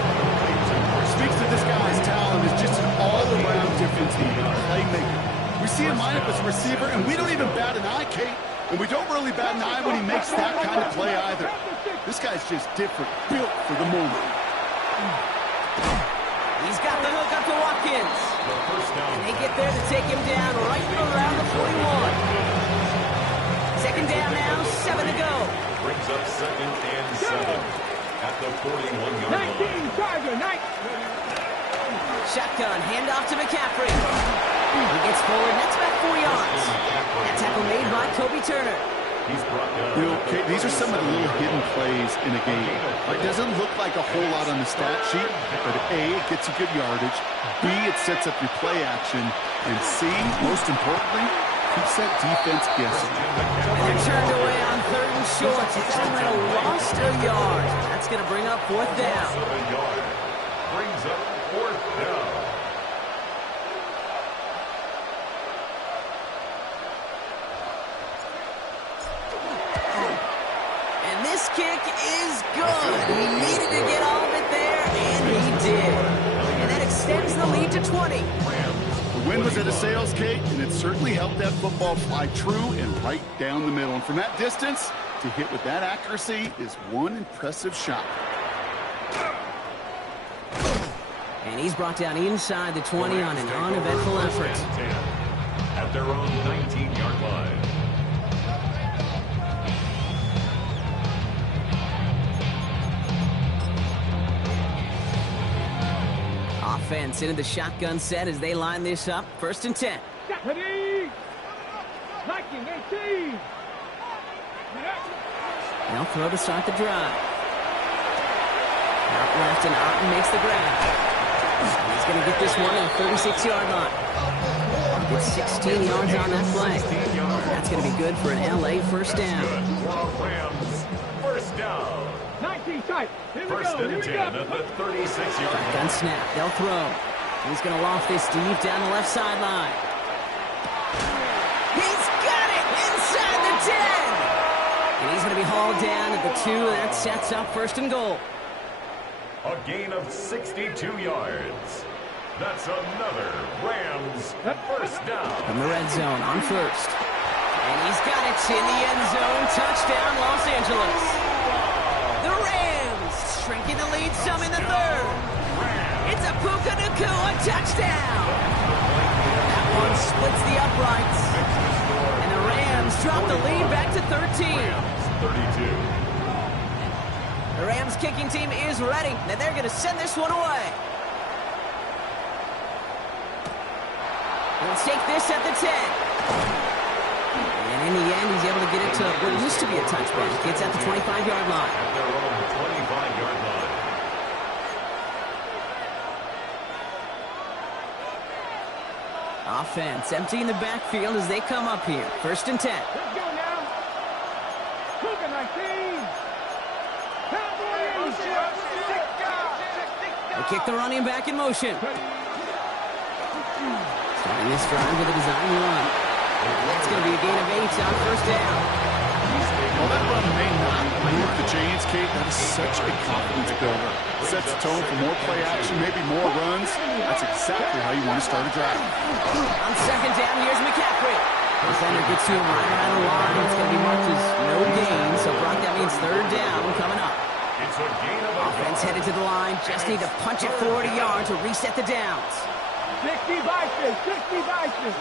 Speaks to this guy's talent as just an all-around difference playmaker. We see him line up as a receiver, and we don't even bat an eye, Kate. And we don't really bat an eye when he makes that kind of play either. This guy's just different, built for the moment. He's got the hook up to Watkins. And they get there to take him down right around the 41. 2nd down now, 7 to go. Brings brings up 2nd and 7 at the 41-yard line. 19, Charger, 19. Shotgun, handoff to McCaffrey. He gets forward, nets back 4 yards. That tackle made by Kobe Turner. He's brought down. You know, okay, these are some of the little hidden plays in a game. It doesn't look like a whole lot on the stat sheet, but A, it gets you good yardage. B, it sets up your play action. And C, most importantly, keeps that defense guessing. And they're turned away on 3rd and short. That might have lost a yard. That's going to bring up 4th down. 7 yards. Brings up 4th down. And this kick is good. He needed to get all of it there, and he did. And that extends the lead to 20. The win was at a sales, Kate, and it certainly helped that football fly true and right down the middle. And from that distance, to hit with that accuracy is one impressive shot. And he's brought down inside the 20 on an uneventful effort. At their own 19-yard line. Offense into the shotgun set as they line this up. 1st and 10. Ready. 19, 18. They'll throw to start the drive. Out left and Otten makes the grab. He's going to get this one at the 36-yard line. Gets 16 yards on that play. That's going to be good for an LA first down. Rams, first down. 19 tight. Here we First go. and Here we 10 go. at the 36-yard line. Gun snap. They'll throw. He's going to loft this deep down the left sideline. He's got it inside the 10. And he's going to be hauled down at the 2. That sets up 1st and goal. A gain of 62 yards. That's another Rams first down. From the red zone on 1st. And he's got it in the end zone. Touchdown, Los Angeles. The Rams shrinking the lead some in the 3rd. It's a Puka Nacua touchdown. That one splits the uprights. And the Rams drop the lead back to 13. 32. The Rams kicking team is ready. And they're going to send this one away. Let's take this at the 10. And in the end, he's able to get it to what used to be a touchback. Gets at the 25-yard line. At their own 25-yard line. Offense emptying the backfield as they come up here. 1st and 10. Let's go now. Puka 19. Cowboys. They kick the running back in motion. Starting this drive with a design run. That's going to be a gain of 8 on 1st down. While that run may not move the chains, Kate, that is such a confidence builder. Sets the tone for more play action, maybe more runs. That's exactly how you want to start a drive. On 2nd down, here's McCaffrey. Defender gets to him right around the line. It's going to be marked as no gain. So, Brock, that means 3rd down coming up. It's a gain of Offense headed to the line. Just need to punch it forward a yard to reset the downs. 60 Vikings. 60 Vikings.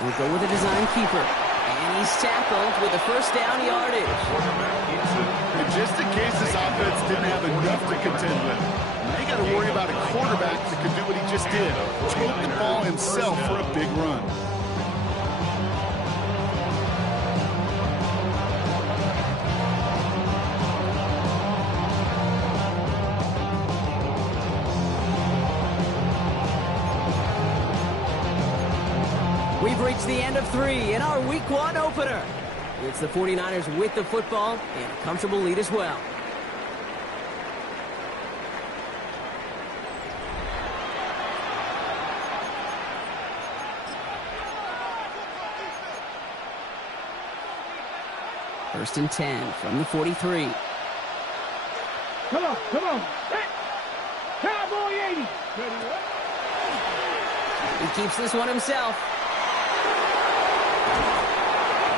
We'll go with a design keeper. And he's tackled with the 1st down yardage. And just in case this offense didn't have enough to contend with, now you got to worry about a quarterback that can do what he just did. Take the ball himself for a big run. We've reached the end of 3 in our Week 1 opener. It's the 49ers with the football and a comfortable lead as well. First and 10 from the 43. Come on, come on. Cowboy 80. He keeps this one himself.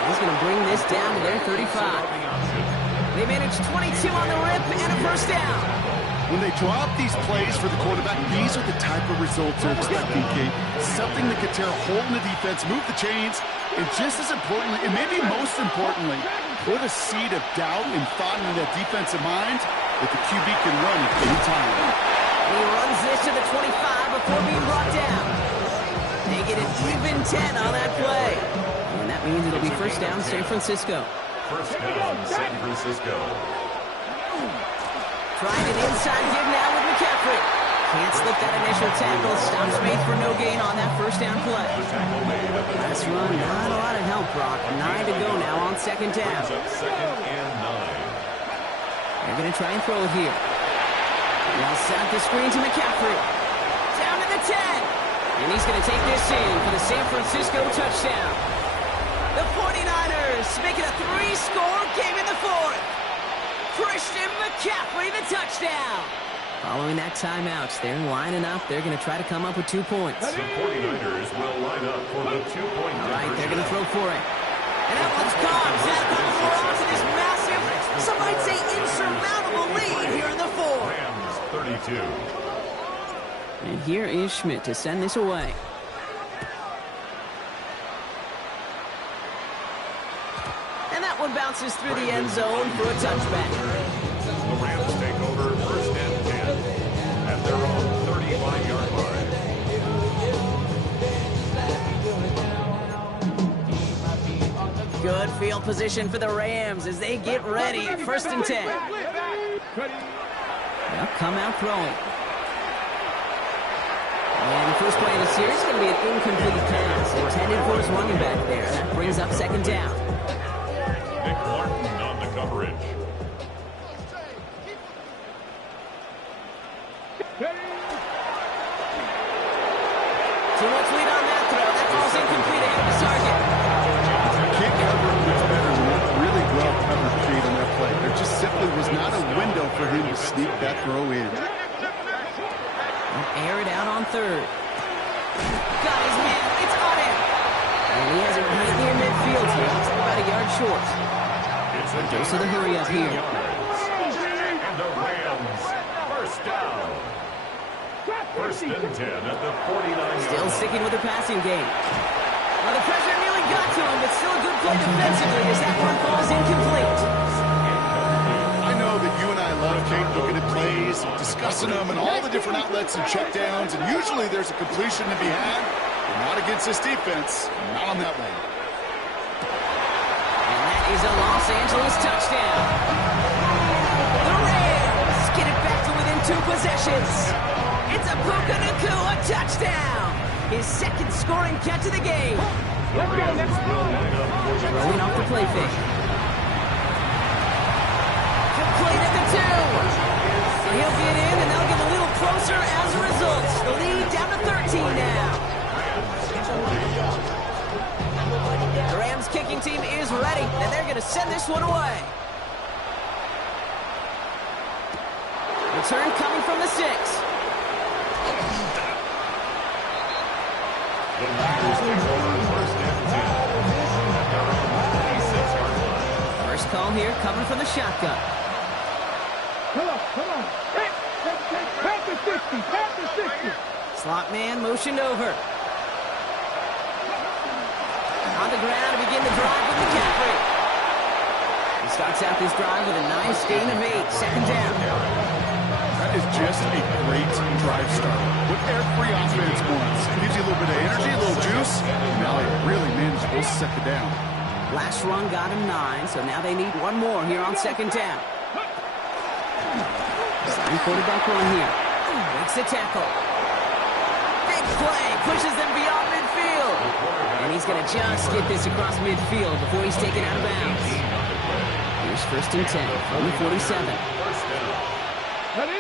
He's going to bring this down to their 35. They managed 22 on the rip and a 1st down. When they draw up these plays for the quarterback, these are the type of results they're expecting, Kate. Something that could tear a hole in the defense, move the chains, And just as importantly, and maybe most importantly, put a seed of doubt and thought into that defensive mind that the QB can run at any time. He runs this to the 25 before being brought down. They get an even 10 on that play. And that means it'll be first down San Francisco. First down, San Francisco. Trying an inside give now with McCaffrey. Can't slip that initial tackle. Stops made for no gain on that first down play. Last run, not a lot of help, Brock. 9 to go now on second down. Second and 9. They're going to try and throw it here. They'll set the screen to McCaffrey. Down to the 10. And he's going to take this in for the San Francisco touchdown. The 49ers make it a 3-score game in the fourth. Christian McCaffrey, the touchdown. Following that timeout, they're lining up. They're going to try to come up with 2 points. The 49ers will line up for the 2-point All right, they're going to throw for it. And that one's caught. That will hold on to this massive, some might say insurmountable lead here in the fourth. Rams 32. And here is Schmidt to send this away. And that one bounces through the end zone for a touchback. The Rams take over first and 10 at their own 35-yard line. Good field position for the Rams as they get ready. First and 10. They'll come out throwing. And the first play of the series is going to be an incomplete pass intended for his running back there. That brings up second down. Nick Martin on the coverage. Too much lead on that throw. That ball's incomplete ahead of the target. Can't cover it much better than that really well-covered feed on that play. There just simply was not a window for him to sneak that throw in. Air it out on third. Got his man. It's on him. And he has it right near midfield here. It's about a yard short. It's a Goes to the hurry up here. And the Rams first down. First and 10 at the 49-yard Still line. sticking with the passing game. Well, the pressure nearly got to him, but still a good play defensively as that one falls incomplete. I know that you and I love, Kate, looking at plays, discussing them, and all the different outlets and checkdowns, and usually there's a completion to be had, but not against this defense, not on that one. And that is a Los Angeles touchdown. The Rams get it back to within 2 possessions. It's a Puka Nacua touchdown. His second scoring catch of the game. Rolling off the play fake. Complete at the 2. And he'll get in, and they'll get a little closer as a result. The lead down to 13 now. The Rams kicking team is ready, and they're going to send this one away. Return coming from the 6. The Packers take over first and 10 at their own 26-yard line. First call here coming from the shotgun. Come on. Pass the 60. Slot man motioned over. On the ground to begin the drive with McCaffrey. He starts out this drive with a nice gain of 8. Second down. That is just a great drive start. What every offense wants. Gives you a little bit of energy, a little juice, and now they really managed to set the down. Last run got him 9, so now they need one more here on second down. Sign quarterback run here. Makes the tackle. Big play. Pushes them beyond midfield. And he's going to just get this across midfield before he's taken out of bounds. Here's first and 10 from the 47. Ready?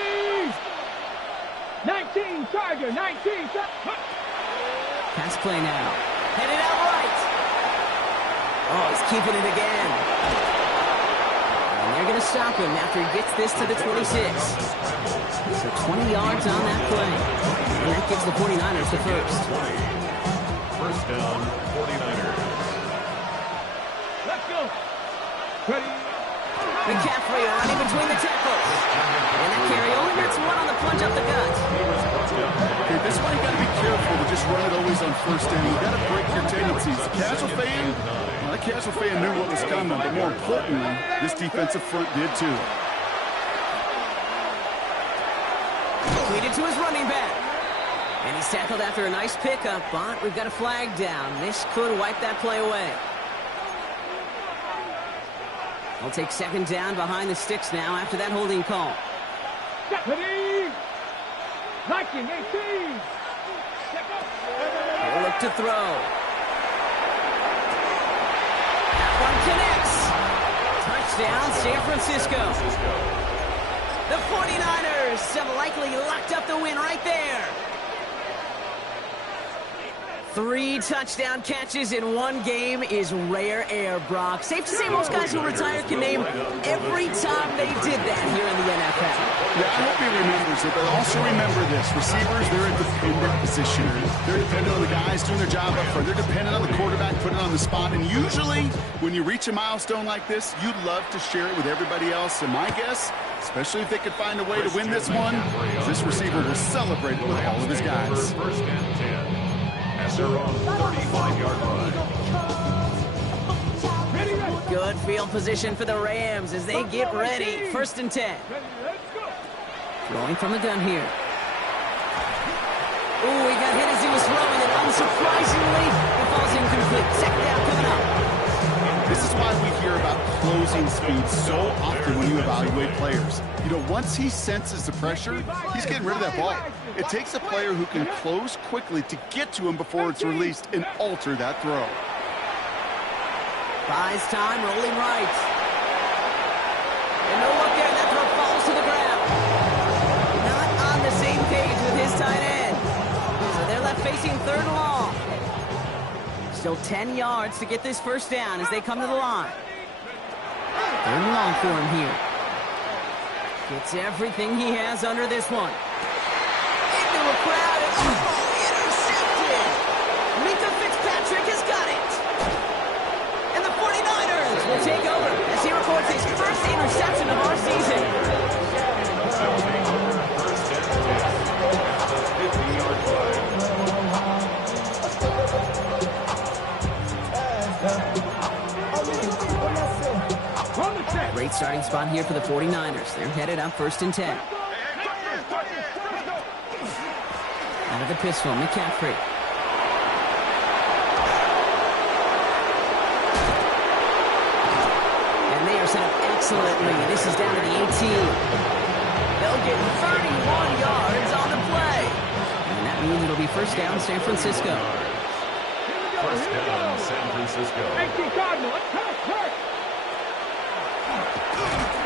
19, Tiger, 19. Pass play now. Headed out right. Oh, he's keeping it again. And they're going to stop him after he gets this to the 26. So 20 yards on that play. And that gives the 49ers the first. First down, 49ers. Let's go. Ready? McCaffrey running between the tackles. And that carry only gets one on the punch up the gut. Okay, this is why you got to be careful to just run it always on first down. You got to break your tendencies. The casual fan knew what was coming, but more importantly, this defensive front did too. Completed to his running back. And he's tackled after a nice pickup, but we've got a flag down. This could wipe that play away. We'll take second down behind the sticks now after that holding call. Deputy! Liking 18! He'll look to throw. That one connects. Touchdown, San Francisco. The 49ers have likely locked up the win right there. 3 touchdown catches in one game is rare air, Brock. Safe to say most guys who retire can name every time they did that here in the NFL. Yeah, I hope he remembers it, but also remember this. Receivers, they're a dependent position. They're dependent on the guys doing their job up front. They're dependent on the quarterback putting it on the spot. And usually, when you reach a milestone like this, you'd love to share it with everybody else. And my guess, especially if they could find a way to win this one, this receiver will celebrate it with all of his guys. First and 10. As they're on 35-yard line. Good field position for the Rams as they get ready. First and 10. Throwing from the gun here. Ooh, he got hit as he was throwing it. Unsurprisingly, it falls incomplete. Second down coming up. This is why we hear about closing speed so often when you evaluate players. You know, once he senses the pressure, he's getting rid of that ball. It takes a player who can close quickly to get to him before it's released and alter that throw. Buys time, rolling right. And no look there, that throw falls to the ground. Not on the same page with his tight end. So they're left facing third and long. Still 10 yards to get this first down as they come to the line. Third and long for him here. Gets everything he has under this one. Into a crowd, and intercepted. Minka Fitzpatrick has got it. And the 49ers will take over as he records his first interception of our season. Great starting spot here for the 49ers. They're headed up first and 10. Out of the pistol, McCaffrey. And they are set up excellently. This is down to the 18. They'll get 31 yards on the play. And that means it'll be first down San Francisco. First down San Francisco.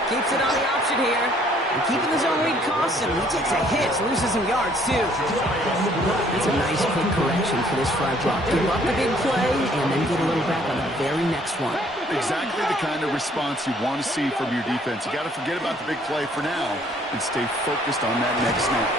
Keeps it on the option here. And keeping the zone read costs him. He takes a hit, loses some yards too. That's a nice quick correction for this front block. Give up the big play and then get a little back on the very next one. Exactly the kind of response you want to see from your defense. You got to forget about the big play for now and stay focused on that next snap.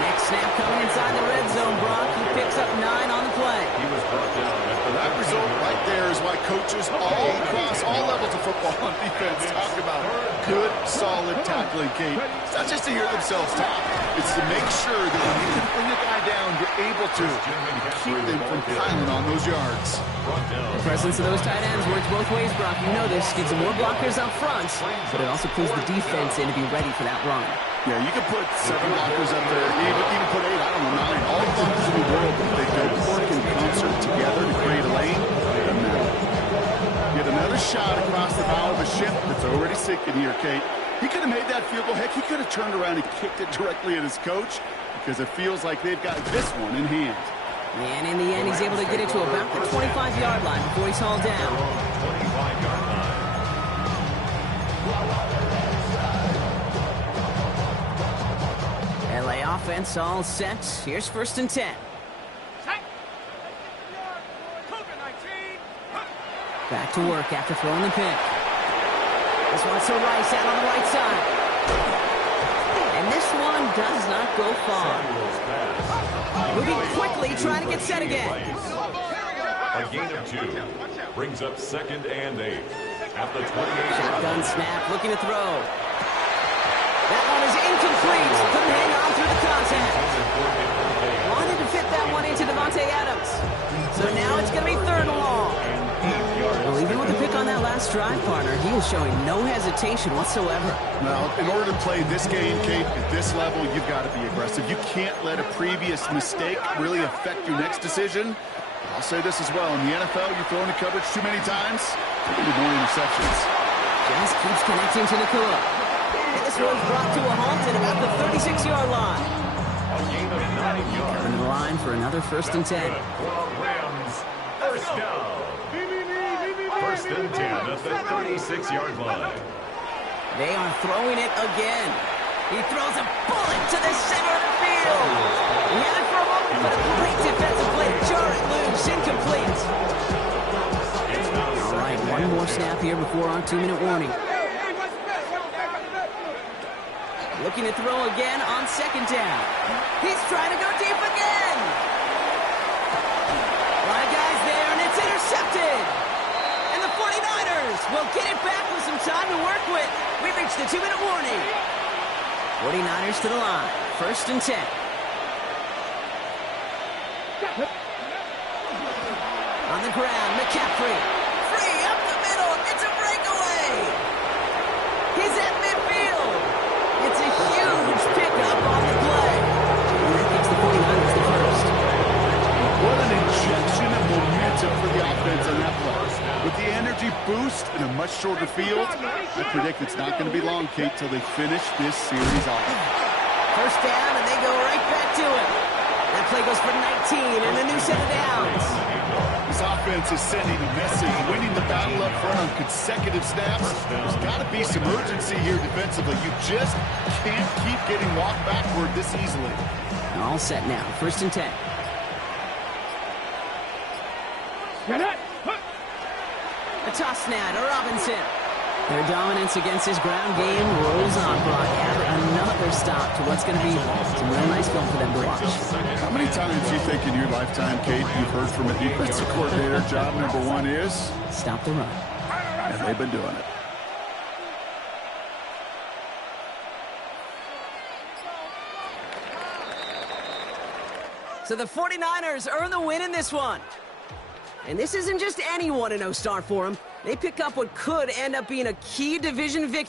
Next snap coming inside the red zone, Brock. He picks up 9 on the play. He was brought down. That result right there is why coaches all across all levels of football on defense talk about good, solid tackling, Kate. It's not just to hear themselves talk. It's to make sure that when you can bring a guy down, you're able to keep them from piling on those yards. The presence of those tight ends works both ways, Brock. You know this. Gives them more blockers up front, but it also pulls the defense in to be ready for that run. Yeah, you can put 7 blockers up there, even put 8, I don't know, 9. All the blockers in the world, if they don't work in concert together to create a lane, it doesn't matter. Get another shot across the bow of a ship that's already sinking here, Kate. He could have made that field goal. Heck, he could have turned around and kicked it directly at his coach because it feels like they've got this one in hand. And in the end, he's able to get it to about the 25-yard line before he's hauled down. 25-yard line. LA offense all set. Here's first and 10. Back to work after throwing the pick. This one's to Rice out on the right side. And this one does not go far. Moving quickly, trying to get set again. A gain of 2 brings up second and 8 at the 28. Shotgun snap, looking to throw. That one is incomplete. Couldn't hang on through the contact. Wanted to fit that one into Devontae Adams. So now it's going to be 3rd and long. Well, even with the pick on that last drive, partner, he was showing no hesitation whatsoever. Well, in order to play this game, Kate, at this level, you've got to be aggressive. You can't let a previous mistake really affect your next decision. I'll say this as well. In the NFL, you throw into coverage too many times, you need more interceptions. Just keeps connecting to Nakua. This one's brought to a halt at about the 36-yard line. Coming to the line for another 1st and 10. Rams, 1st down. 1st and 10 at the 36-yard line. They are throwing it again. He throws a bullet to the center of the field. He had it for a moment, but a great defensive play to jar it loose. Incomplete. All right, one more snap here before our 2-minute warning. Looking to throw again on 2nd down. He's trying to go deep again. A lot of guys there, and it's intercepted. And the 49ers will get it back with some time to work with. We've reached the 2-minute warning. 49ers to the line. 1st and 10. On the ground, McCaffrey. Free up the middle. It's a breakaway. He's at midfield. It's a huge pickup on the play. And that gives the 49ers the 1st. What an injection of momentum for the offense on that play. With the energy boost in a much shorter field, I predict it's not going to be long, Kate, till they finish this series off. 1st down, and they go right back to it. That play goes for 19 and a new set of downs. This offense is sending a message, winning the battle up front on consecutive snaps. There's got to be some urgency here defensively. You just can't keep getting walked backward this easily. All set now. 1st and 10. A toss now to Robinson. Their dominance against his ground game rolls on, Brock. Add another stop to what's going to be some real nice film for them to watch. How many times do you think in your lifetime, Kate, you've heard from a defensive coordinator, job number 1 is? Stop the run. And they've been doing it. So the 49ers earn the win in this one. And this isn't just any 1-0 start for them. They pick up what could end up being a key division victory.